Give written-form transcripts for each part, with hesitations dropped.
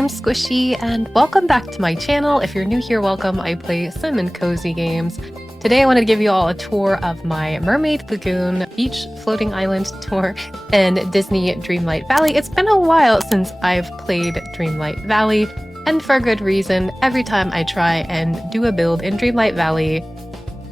I'm Squishy, and welcome back to my channel. If you're new here, welcome. I play sim and cozy games. Today I wanted to give you all a tour of my Mermaid Lagoon beach floating island tour in Disney Dreamlight Valley. It's been a while since I've played Dreamlight Valley, and for good reason. Every time I try and do a build in Dreamlight Valley,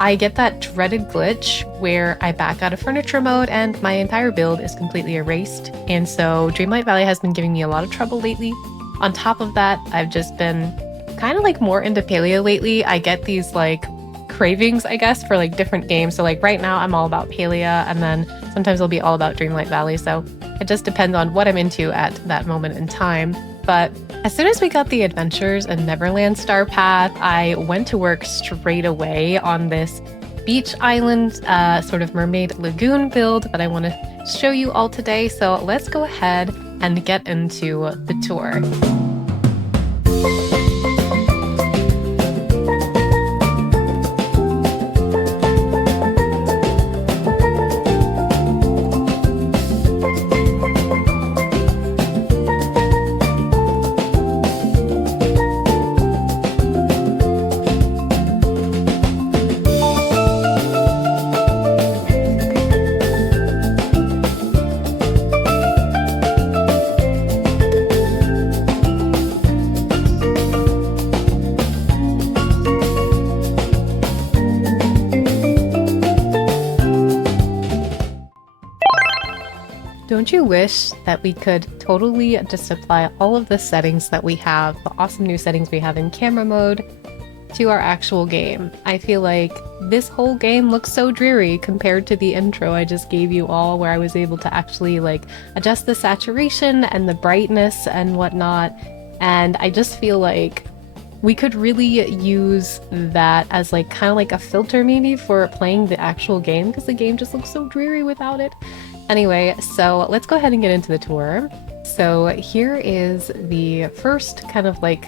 I get that dreaded glitch where I back out of furniture mode and my entire build is completely erased. And so Dreamlight Valley has been giving me a lot of trouble lately. On top of that, I've just been kind of like more into paleo lately. I get these like cravings, I guess, for like different games. So like right now I'm all about paleo, and then sometimes I'll be all about Dreamlight Valley. So it just depends on what I'm into at that moment in time. But as soon as we got the adventures in Neverland Star Path, I went to work straight away on this beach island, sort of Mermaid Lagoon build that I want to show you all today. So let's go ahead and get into the tour. Don't you wish that we could totally just apply all of the settings that we have, the awesome new settings we have in camera mode, to our actual game? I feel like this whole game looks so dreary compared to the intro I just gave you all, where I was able to actually like adjust the saturation and the brightness and whatnot. And I just feel like we could really use that as like kind of like a filter maybe for playing the actual game, because the game just looks so dreary without it. Anyway, so let's go ahead and get into the tour. So here is the first kind of like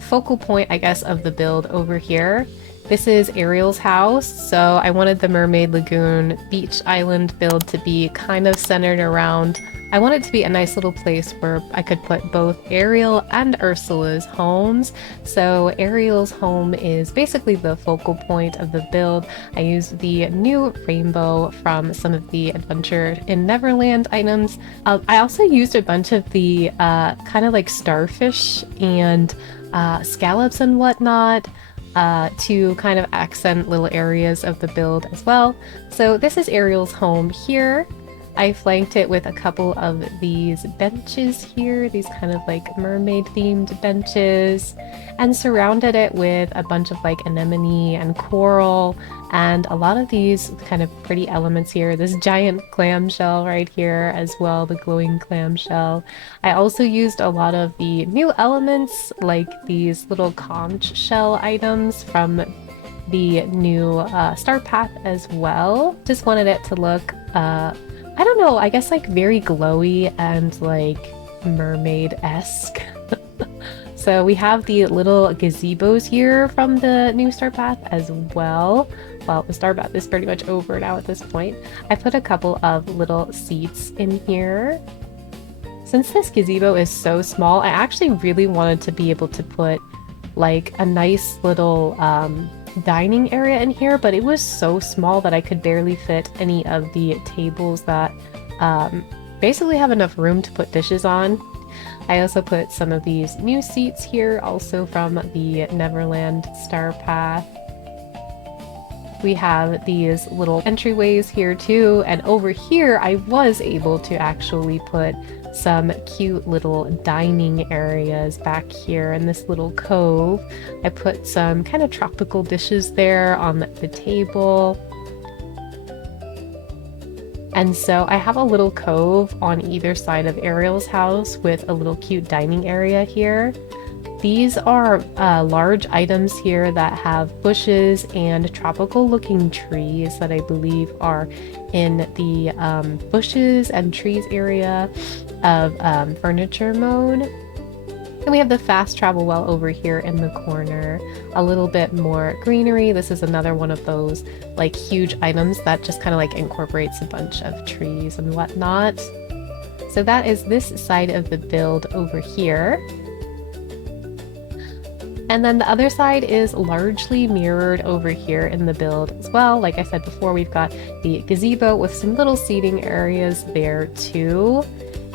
focal point, I guess, of the build over here. This is Ariel's house. So I wanted the Mermaid Lagoon beach island build to be kind of centered around, I want it to be a nice little place where I could put both Ariel and Ursula's homes. So Ariel's home is basically the focal point of the build. I used the new rainbow from some of the Adventure in Neverland items. I also used a bunch of the kind of like starfish and scallops and whatnot to kind of accent little areas of the build as well. So this is Ariel's home here. I flanked it with a couple of these benches here, these kind of like mermaid themed benches, and surrounded it with a bunch of like anemone and coral and a lot of these kind of pretty elements here. This giant clamshell right here as well, the glowing clamshell. I also used a lot of the new elements like these little conch shell items from the new Star Path as well. Just wanted it to look I don't know, I guess like very glowy and like mermaid-esque. So we have the little gazebos here from the new Star Path as well. Well, the Star Path is pretty much over now at this point. I put a couple of little seats in here. Since this gazebo is so small, I actually really wanted to be able to put like a nice little dining area in here, but it was so small that I could barely fit any of the tables that basically have enough room to put dishes on. I also put some of these new seats here, also from the Neverland Star Path. We have these little entryways here too, and over here I was able to actually put some cute little dining areas back here in this little cove. I put some kind of tropical dishes there on the table. And so I have a little cove on either side of Ariel's house with a little cute dining area here. These are large items here that have bushes and tropical looking trees that I believe are in the bushes and trees area of furniture mode. And we have the fast travel well over here in the corner, a little bit more greenery. This is another one of those like huge items that just kind of like incorporates a bunch of trees and whatnot. So that is this side of the build over here. And then the other side is largely mirrored over here in the build as well. Like I said before, we've got the gazebo with some little seating areas there too.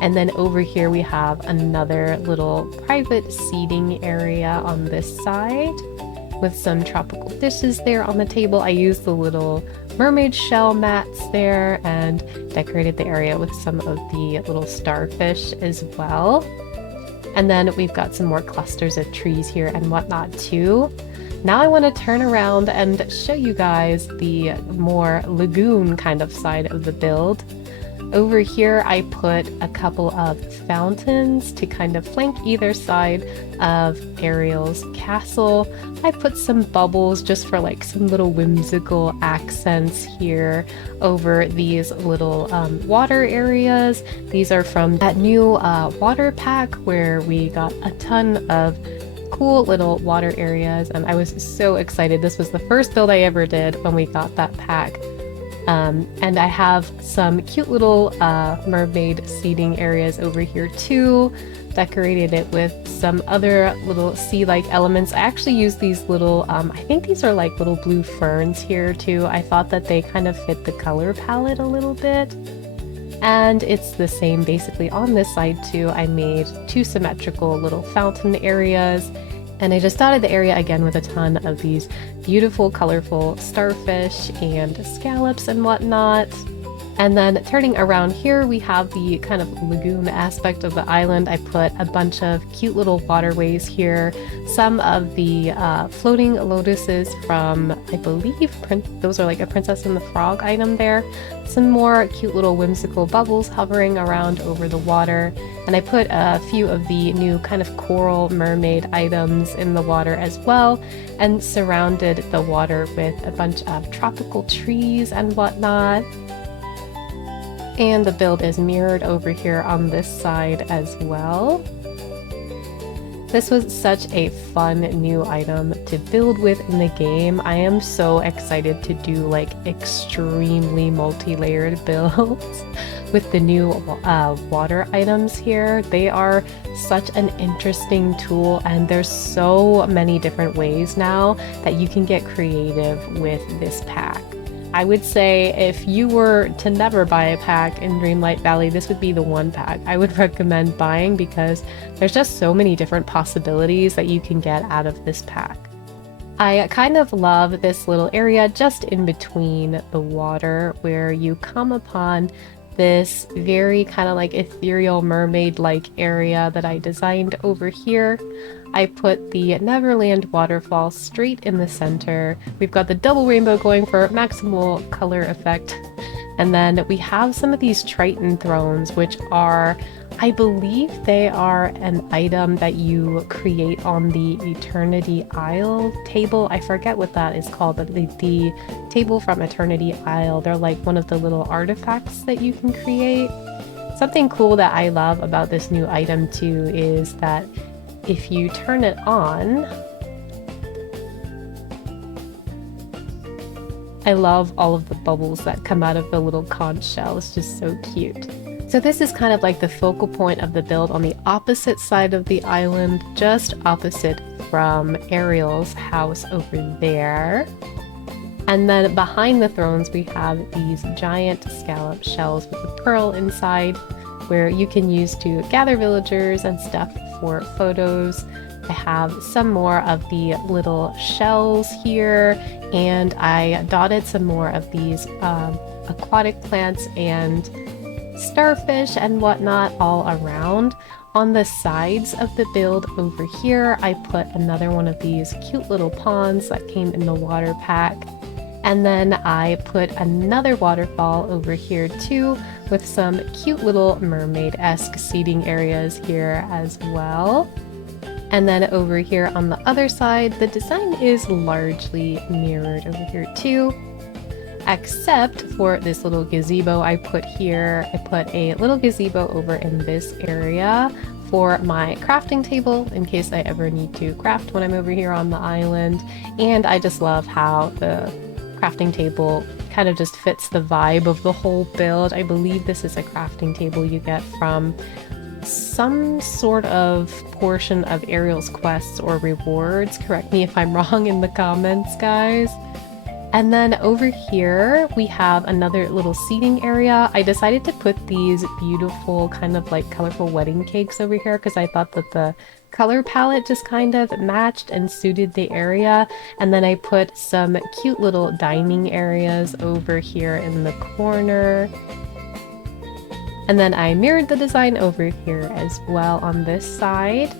And then over here we have another little private seating area on this side with some tropical dishes there on the table. I used the little mermaid shell mats there and decorated the area with some of the little starfish as well. And then we've got some more clusters of trees here and whatnot too. Now I want to turn around and show you guys the more lagoon kind of side of the build. Over here I put a couple of fountains to kind of flank either side of Ariel's castle. I put some bubbles just for like some little whimsical accents here over these little water areas. These are from that new water pack where we got a ton of cool little water areas, and I was so excited. This was the first build I ever did when we got that pack. And I have some cute little mermaid seating areas over here too. Decorated it with some other little sea-like elements. I actually used these little, I think these are like little blue ferns here too. I thought that they kind of fit the color palette a little bit. And it's the same basically on this side too. I made two symmetrical little fountain areas. And I just dotted the area again with a ton of these beautiful, colorful starfish and scallops and whatnot. And then turning around here, we have the kind of lagoon aspect of the island. I put a bunch of cute little waterways here. Some of the floating lotuses from, I believe, those are like a Princess and the Frog item there. Some more cute little whimsical bubbles hovering around over the water. And I put a few of the new kind of coral mermaid items in the water as well, and surrounded the water with a bunch of tropical trees and whatnot. And the build is mirrored over here on this side as well. This was such a fun new item to build with in the game. I am so excited to do like extremely multi-layered builds with the new water items here. They are such an interesting tool, and there's so many different ways now that you can get creative with this pack. I would say if you were to never buy a pack in Dreamlight Valley, this would be the one pack I would recommend buying, because there's just so many different possibilities that you can get out of this pack. I kind of love this little area just in between the water where you come upon this very kind of like ethereal mermaid-like area that I designed over here. I put the Neverland waterfall straight in the center. We've got the double rainbow going for maximal color effect. And then we have some of these Triton thrones, which are, I believe they are an item that you create on the Eternity Isle table. I forget what that is called, but the table from Eternity Isle, they're like one of the little artifacts that you can create. Something cool that I love about this new item too is that if you turn it on, I love all of the bubbles that come out of the little conch shell. It's just so cute. So this is kind of like the focal point of the build on the opposite side of the island, just opposite from Ariel's house over there. And then behind the thrones we have these giant scallop shells with a pearl inside, where you can use to gather villagers and stuff for photos. I have some more of the little shells here, and I dotted some more of these aquatic plants and starfish and whatnot all around. On the sides of the build over here, I put another one of these cute little ponds that came in the water pack. And then I put another waterfall over here too, with some cute little mermaid-esque seating areas here as well. And then over here on the other side, the design is largely mirrored over here too, except for this little gazebo I put here. I put a little gazebo over in this area for my crafting table in case I ever need to craft when I'm over here on the island. And I just love how the crafting table kind of just fits the vibe of the whole build. I believe this is a crafting table you get from some sort of portion of Ariel's quests or rewards. Correct me if I'm wrong in the comments, guys. And then over here, we have another little seating area. I decided to put these beautiful kind of like colorful wedding cakes over here because I thought that the color palette just kind of matched and suited the area. And then I put some cute little dining areas over here in the corner. And then I mirrored the design over here as well on this side.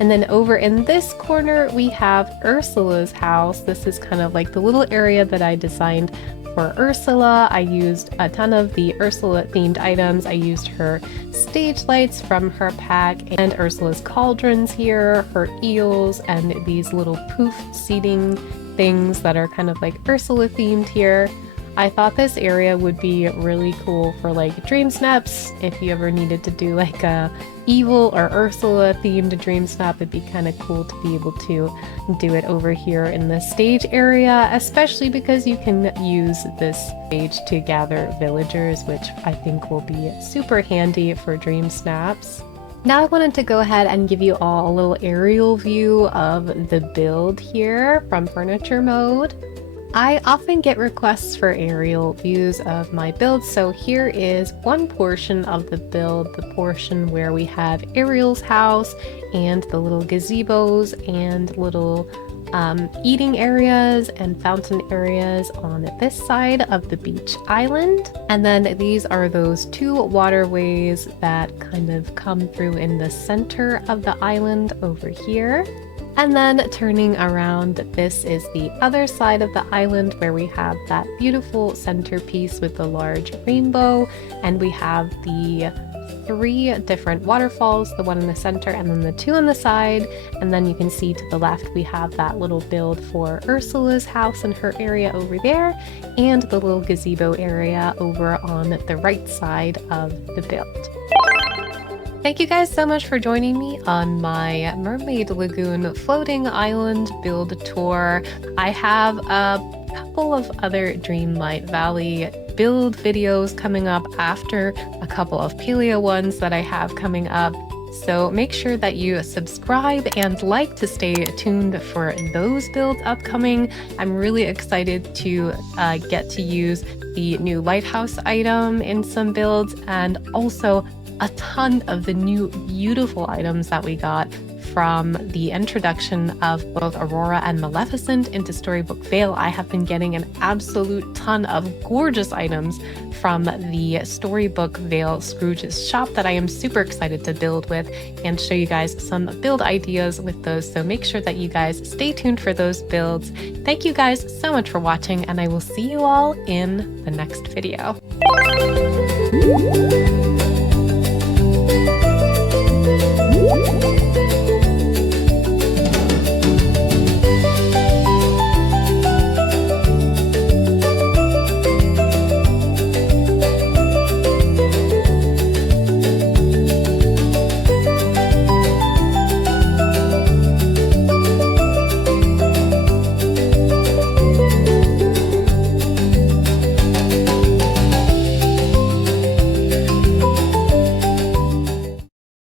And then over in this corner, we have Ursula's house. This is kind of like the little area that I designed for Ursula. I used a ton of the Ursula themed items. I used her stage lights from her pack and Ursula's cauldrons here, her eels, and these little poof seating things that are kind of like Ursula themed here. I thought this area would be really cool for like dream snaps. If you ever needed to do like a evil or Ursula themed dream snap, it'd be kind of cool to be able to do it over here in the stage area, especially because you can use this stage to gather villagers, which I think will be super handy for dream snaps. Now I wanted to go ahead and give you all a little aerial view of the build here from furniture mode. I often get requests for aerial views of my build, so here is one portion of the build, the portion where we have Ariel's house and the little gazebos and little eating areas and fountain areas on this side of the beach island. And then these are those two waterways that kind of come through in the center of the island over here. And then turning around, this is the other side of the island where we have that beautiful centerpiece with the large rainbow, and we have the 3 different waterfalls, the one in the center and then the 2 on the side. And then you can see to the left we have that little build for Ursula's house and her area over there, and the little gazebo area over on the right side of the build. Thank you guys so much for joining me on my Mermaid Lagoon floating island build tour. I have a couple of other Dreamlight Valley build videos coming up after a couple of Paleo ones that I have coming up. So make sure that you subscribe and like to stay tuned for those builds upcoming. I'm really excited to get to use the new lighthouse item in some builds, and also a ton of the new beautiful items that we got from the introduction of both Aurora and Maleficent into Storybook Vale. I have been getting an absolute ton of gorgeous items from the Storybook Vale Scrooge's shop that I am super excited to build with and show you guys some build ideas with those. So make sure that you guys stay tuned for those builds. Thank you guys so much for watching, and I will see you all in the next video.